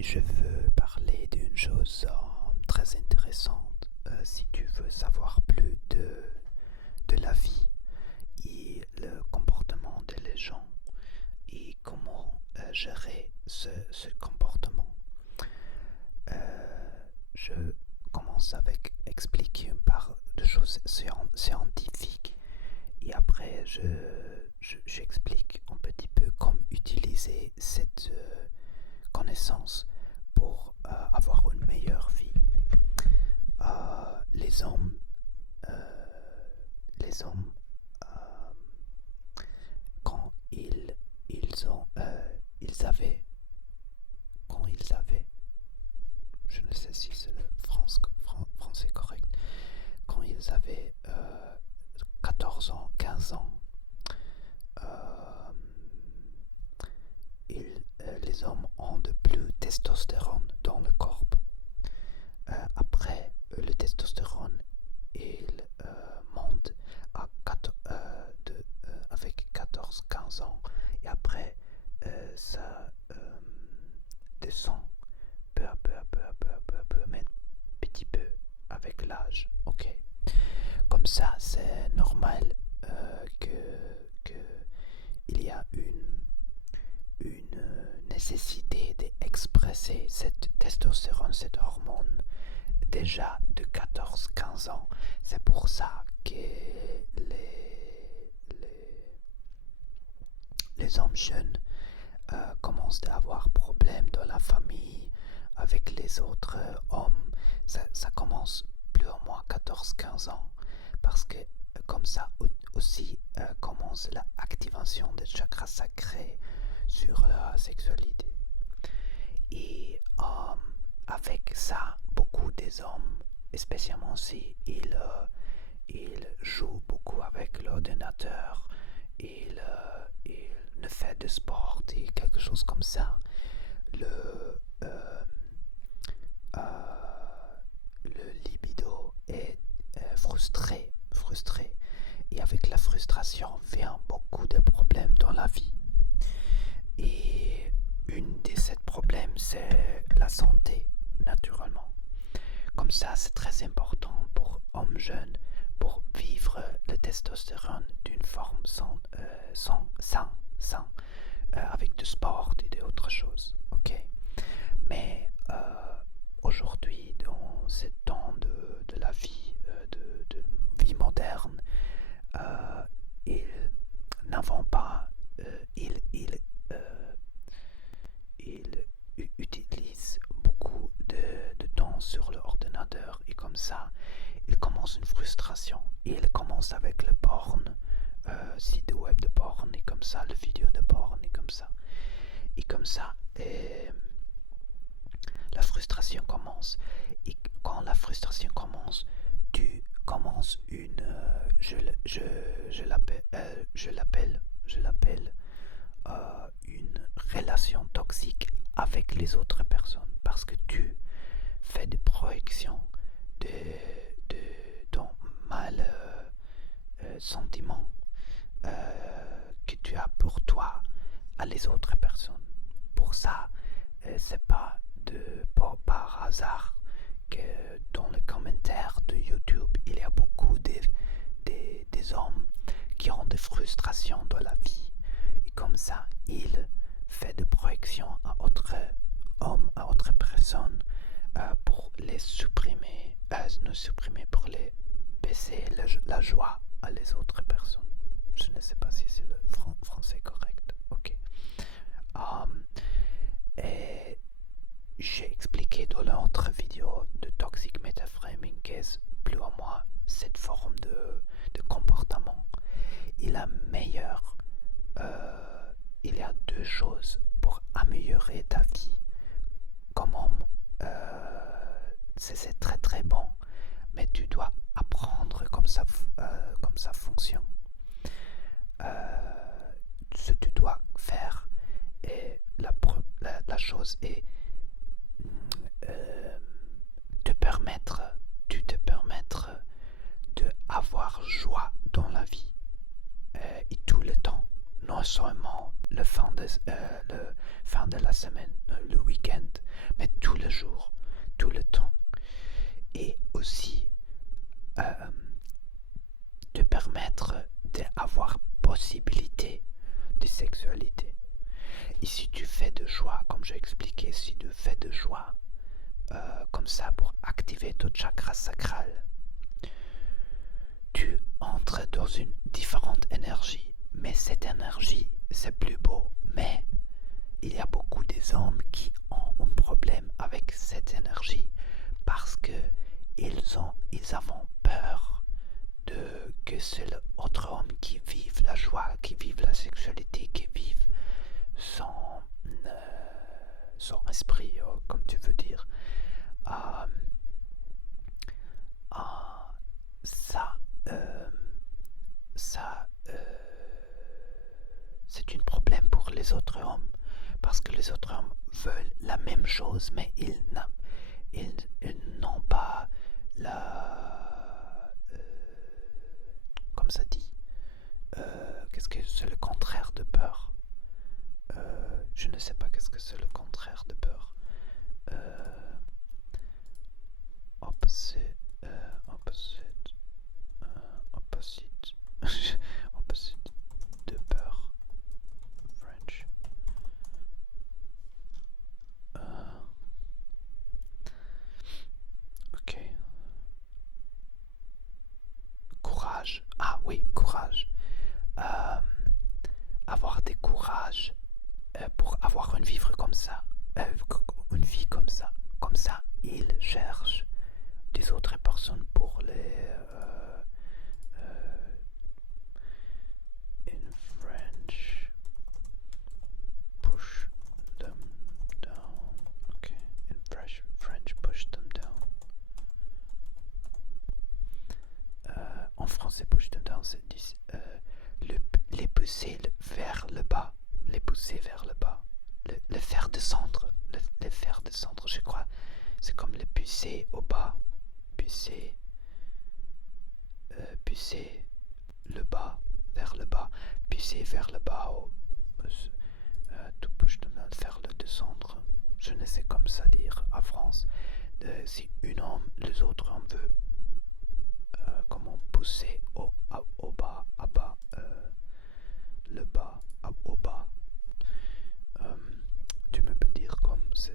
je veux parler d'une chose très intéressante. Si tu veux savoir plus de la vie et le comportement des gens et comment gérer ce comportement, je commence avec expliquer une part de choses scientifiques et après j'explique un petit peu comment utiliser cette connaissance pour avoir une meilleure vie. Les hommes, les hommes quand ils avaient, je ne sais si c'est le français correct, quand ils avaient 14 ans, 15 ans, euh, les hommes ont de plus de testostérone dans le corps. Après, le testostérone il monte à avec 14-15 ans et après ça descend peu à peu, mais petit peu avec l'âge. Ok. Comme ça, c'est normal que il y a une nécessité d'expresser cette testostérone, cette hormone, déjà de 14-15 ans. C'est pour ça que les hommes jeunes commencent à avoir problèmes dans la famille avec les autres hommes. Ça commence plus ou moins 14-15 ans parce que comme ça aussi commence l'activation des chakras sacrés sur la sexualité. Et avec ça, beaucoup des hommes, spécialement si ils jouent beaucoup avec l'ordinateur, ils ne font de sport et quelque chose comme ça, le, euh, le libido est frustré. Et avec la frustration vient beaucoup de problèmes dans la vie. Et une de ces problèmes, c'est la santé, naturellement. Comme ça, c'est très important pour hommes jeunes pour vivre le testostérone d'une forme sain, avec du sport et d'autres choses. Ok. Mais aujourd'hui, dans ce temps de la vie, de vie moderne, ils n'avons pas, ils utilisent beaucoup de temps sur l'ordinateur et comme ça, ils commencent une frustration. Ils commencent avec le porn, site web de porn et comme ça, le vidéo de porn et comme ça. Et comme ça, la frustration commence. Et quand la frustration commence, tu commences une, je l'appelle une relation toxique avec les autres personnes parce que tu fais des projections de, de ton mal sentiment que tu as pour toi à les autres personnes. Pour ça, c'est pas par hasard que dans les commentaires de YouTube, il y a beaucoup des hommes qui ont des frustrations dans la vie. Et comme ça, ils font des projections à autres hommes, à autres personnes pour les supprimer, ne supprimer, pour les baisser la joie à les autres personnes. Je ne sais pas si c'est le français correct. Ok. Et j'ai expliqué dans l'autre vidéo de Toxic Metaframing qu'est plus ou moins cette forme de comportement. Et la meilleure, il y a deux choses pour améliorer ta vie comme homme. C'est très très bon, mais tu dois apprendre comme ça fonctionne. Ce que tu dois faire et la chose est euh, te permettre de avoir joie dans la vie et tout le temps, non non seulement le fin de la semaine, le week-end, mais tous les jours, tout le temps. Et aussi te permettre d'avoir possibilité de sexualité. Et si tu fais de joie, comme j'ai expliqué, si tu fais de joie comme ça pour activer ton chakra sacral, tu entres dans une différente énergie. Mais cette énergie, c'est plus beau. Mais il y a beaucoup des hommes qui ont un problème avec cette énergie parce que ils ont peur que c'est l'autre homme qui vive la joie, qui vive la sexualité, qui vive son esprit, comme tu veux dire. Euh, euh, ça, euh, c'est un problème pour les autres hommes parce que les autres hommes veulent la même chose, mais ils n'ont pas la comme ça dit qu'est-ce que c'est le contraire de peur. Je ne sais pas qu'est-ce que c'est le contraire de peur. Opposite, opposite, opposite, opposite de peur. French. Ok. Courage. Ah oui, courage. Avoir des courage pour avoir une vie comme ça. Une vie comme ça. Comme ça, il cherche des autres personnes pour les in French push them down. Ok, in French push them down. En français push them down, c'est les pousser vers le bas, les pousser vers le bas, le faire descendre, les faire descendre, je crois. C'est comme les pousser au bas, pousser le bas, vers le bas, pousser vers le bas, tout push them down, faire le descendre. Je ne sais comme ça dire en France. Si un homme, les autres hommes veulent comment pousser au bas, à bas, le bas, au bas. Tu me peux dire comme ça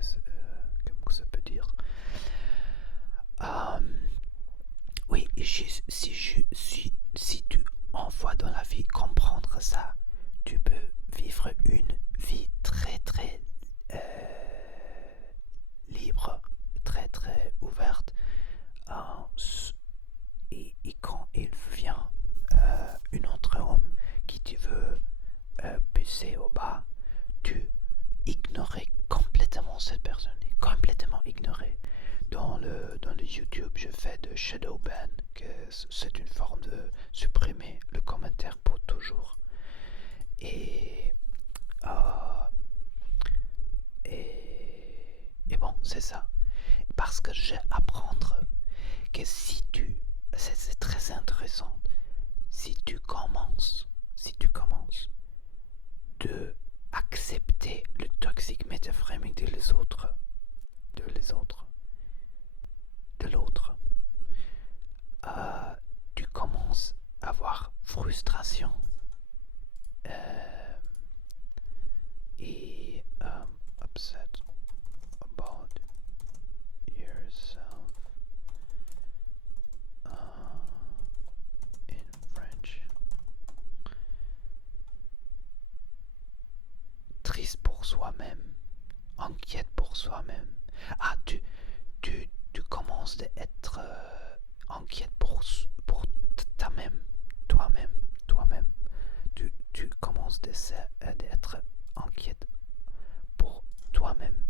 peut dire. Oui, si tu envoies dans la vie comprendre ça, tu peux vivre une vie très très libre, très très ouverte. Et quand il vient un autre homme qui te veut pousser au bas, tu ignorer complètement cette personne, complètement ignorer. Dans le YouTube, je fais de shadow ban, que c'est une forme de supprimer le commentaire pour toujours. Et bon, c'est ça. Parce que j'ai apprendre que si tu, c'est très intéressant, si tu commences de accepter le toxic metaframing de l'autre, tu commences à avoir frustration et upset about yourself in French. Triste pour soi-même, inquiète pour soi-même. Ah, tu commences d'être inquiète pour toi-même. Tu commences d'être inquiète pour toi-même.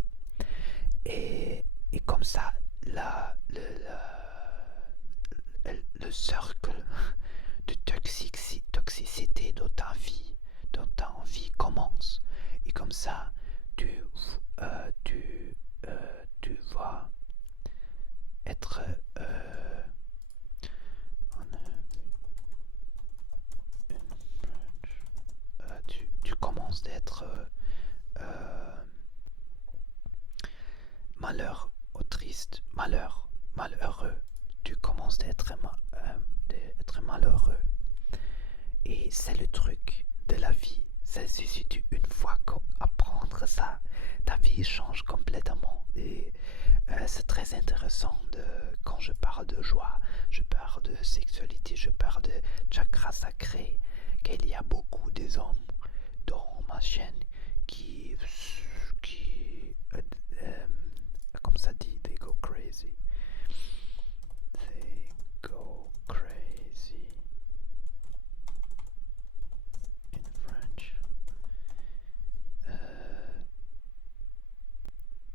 Et comme ça, le cercle de toxicité dans ta vie commence. Et comme ça, tu vas être tu commences d'être malheur ou triste, malheureux. Tu commences d'être malheureux. Et c'est le truc de la vie. Si tu une fois qu'apprendre ça, ta vie change complètement. Et c'est très intéressant quand je parle de joie, je parle de sexualité, je parle de chakra sacré, qu'il y a beaucoup des hommes dans ma chaîne qui comme ça dit, they go crazy. They go crazy in French.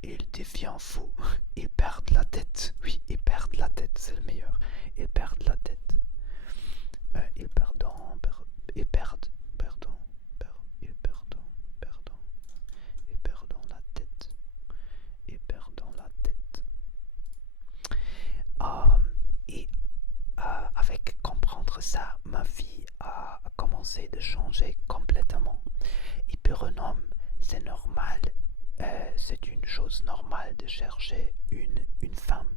Ils deviennent fous. Ils perdent la tête. Oui, ils perdent la tête, c'est le meilleur. Ils perdent la tête. Ils perdent, ils perdent, pardon, ils perdent, pardon, ils perdent la tête. Ils perdent la tête. Et avec comprendre ça, ma vie a commencé de changer complètement. Hyperonome, c'est normal. C'est une chose normale de chercher une femme.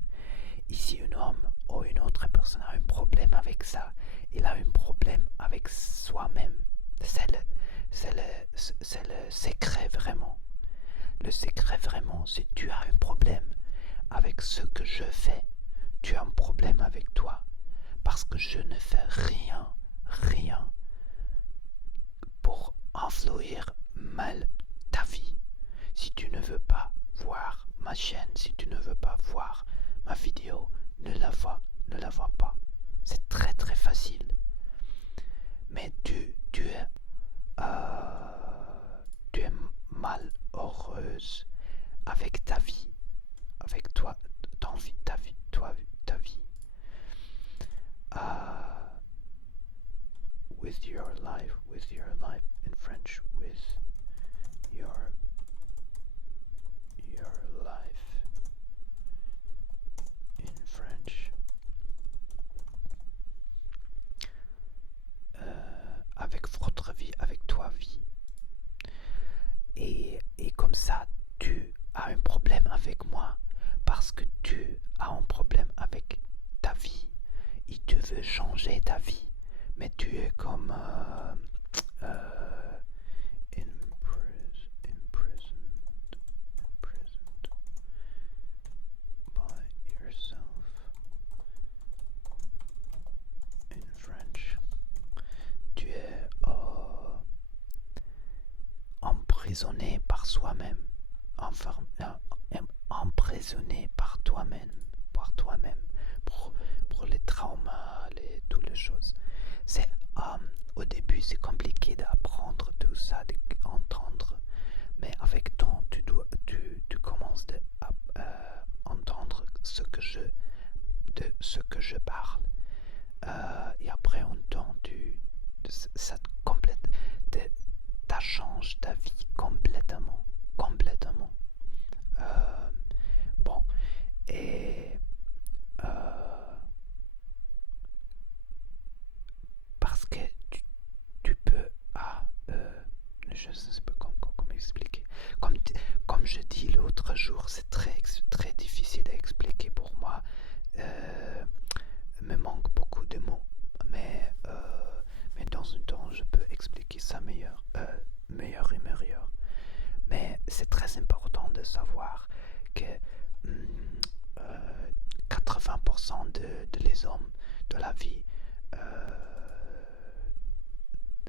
Ici, un homme ou une autre personne a un problème avec ça. Il a un problème avec soi-même. C'est le secret vraiment. Le secret vraiment, si tu as un problème avec ce que je fais, tu as un problème avec toi. Parce que je ne fais rien pour influer mal ta vie. Si tu ne veux pas voir ma chaîne, si tu ne veux pas voir ma vidéo, ne la vois pas. C'est très très facile. Mais tu es malheureuse avec ta vie, avec toi, ta vie. With your life in French, with your life in French. Avec votre vie, avec toi vie. Et comme ça, tu as un problème avec moi parce que tu as un problème avec ta vie. Et tu veux changer ta vie. Mais tu es comme imprisoned by yourself in French. Tu es emprisonné par soi-même, emprisonné par toi-même, pour les traumas, toutes les choses. C'est au début c'est compliqué d'apprendre tout ça, d'entendre, mais avec temps tu commences à entendre de ce que je parle. Et après un temps ça te complète, ça change ta vie complètement. Bon, et parce que tu peux, je ne sais pas comment expliquer. Comme je dis l'autre jour, c'est très difficile à expliquer pour moi. Me manque beaucoup de mots, mais dans un temps je peux expliquer ça meilleur et meilleur. Mais c'est très important de savoir que 80% de les hommes de la vie,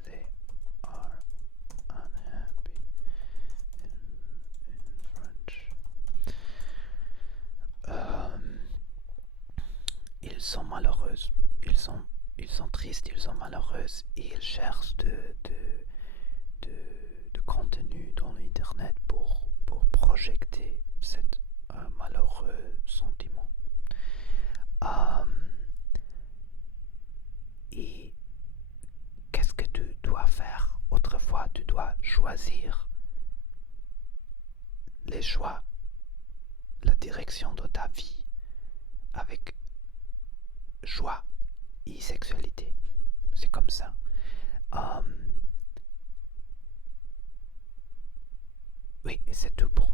they are unhappy in French. Ils sont malheureux, ils sont tristes, ils sont malheureux et ils cherchent de contenu dans l'internet pour projeter cet malheureux sentiment. Et qu'est-ce que tu dois faire? Autrefois, tu dois choisir les choix, la direction de ta vie avec joie et sexualité. C'est comme ça. Oui, c'est tout pour